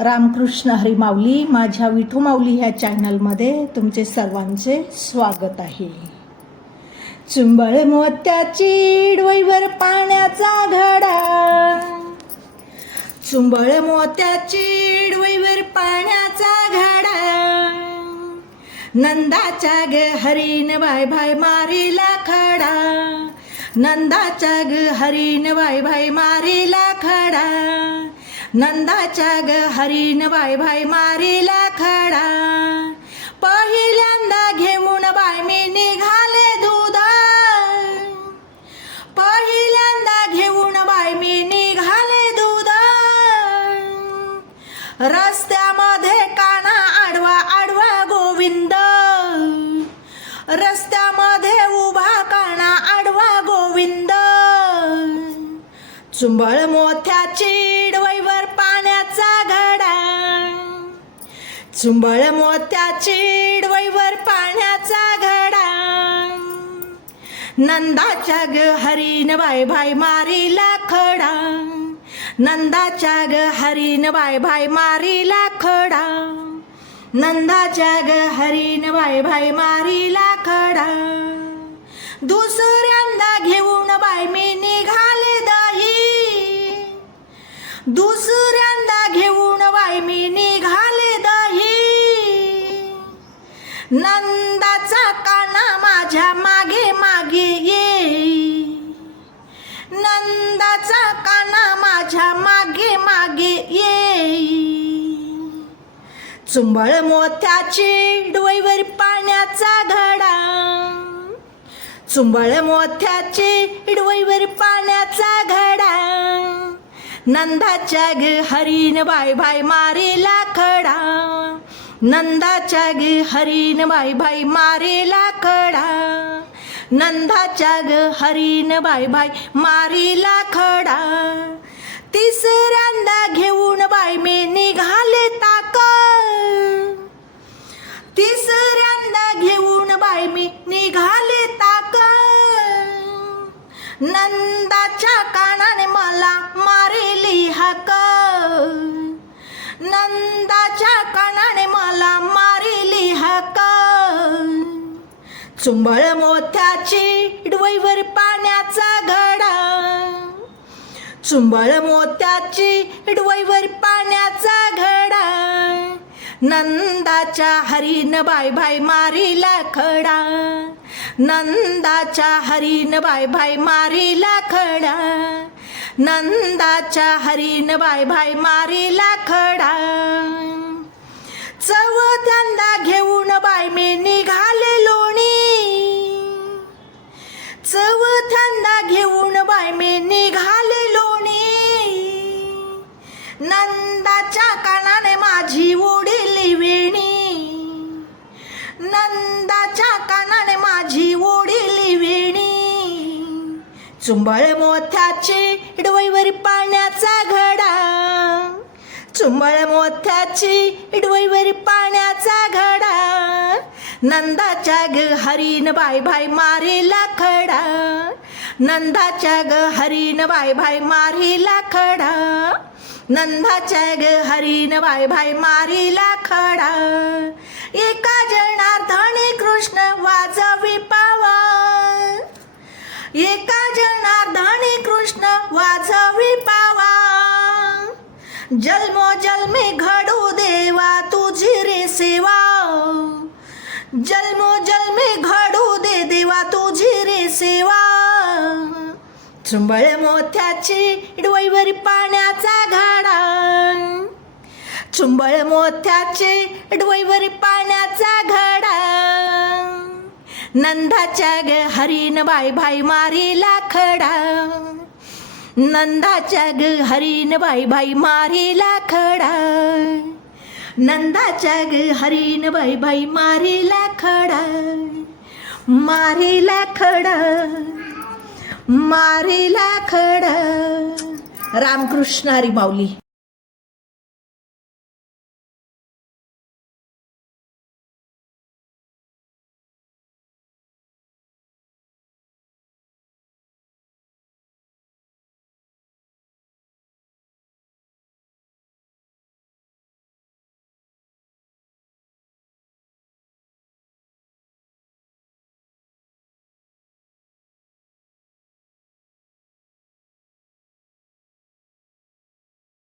रामकृष्ण हरीमाऊली माझ्या विठू माऊली ह्या चॅनलमध्ये तुमचे सर्वांचे स्वागत आहे. चुंबळ मोत्याची डोईवर पाण्याचा घडा चुंबळ मोत्याची डोईवर पाण्याचा घडा. नंदाच्या ग हरीन बाय भाय मारीला खडा. नंदाच्या ग हरीन बाय भाय मारीला खडा. नंदाच्या ग हरीन बाय भाय मारीला खडा. पहिल्यांदा घेऊन बाय मी निघाले दूध पहिल्यांदा घेऊन बाय मी निघाले दूध रस्त्यामध्ये काना आडवा आडवा गोविंद. रस्त्यामध्ये उभा काना आडवा गोविंद. चुंबळ मोठ्यात चुंबळ मोत्याची डोईवर पाण्याचा घडा. नंदाच्या ग हरीन बाय भाय मारीला खडा. नंदाच्या ग हरीन बाय भाय मारीला खडा. नंदाच्या ग हरीन बाय भाय मारीला खडा. दुसऱ्यांदा घेऊन बाय मी निघाले दही. दुसऱ्यांदा घेऊन बाय मी निघाले नंदाचा काना माझ्या मागे मागे ये. नंदाचा काना माझ्या मागे मागे ये. चुंबळ मोत्याची डोईवर पाण्याचा घडा. चुंबळ मोत्याची डोईवर पाण्याचा घडा. नंदाच्या ग हरीन बाय बाय मारेला खडा. नंदाच्या ग हरीन बाई बाई मारेला खडा. नंदाच्या ग हरीन बाई बाई मारीला खडा. तिसऱ्यांदा घेऊन बाय मी निघाले ताका चुंबळ मोत्याची डोईवर पाण्याचा घडा. चुंबळ मोत्याची डोईवर पाण्याचा घडा. नंदाच्या हरीन बाय बाय मारीला खडा. नंदाच्या हरीन बाय बाय मारीला खडा. नंदाच्या हरीन बाय बाय मारीला खडा. चौथ्यांदा घेऊन बाय मी निघालेलो. चुंबळ मोथ्याची डोईवर पाण्याचा घडा. चुंबळ मोथ्याची डोईवर पाण्याचा घडा. नंदाच्या ग हरीन बाय बाय मारीला खडा. नंदाच्या ग हरीन बाय बाय मारीला खडा. नंदाच्या ग हरीन बाय बाय मारीला खडा. एका जनार्दनी कृष्ण वाजवी जन्मो जन्मे घडू देवा तुझी रे सेवा. जन्मो जन्मे घडू दे देवा तुझी रे सेवा. चुंबळ मोत्याची डोईवर पाण्याचा घाडा. चुंबळ मोत्याचे डोईवर पाण्याचा घडा. नंदाच्या ग हरीन बाई भाई मारीला खडा. नंदाच्या ग हरीन बाई भाई मारीला खडा. नंदाच्या ग हरीन बाई बाई मारीला खडा. मारीला खडा. मारीला खडा. रामकृष्ण हरी माऊली.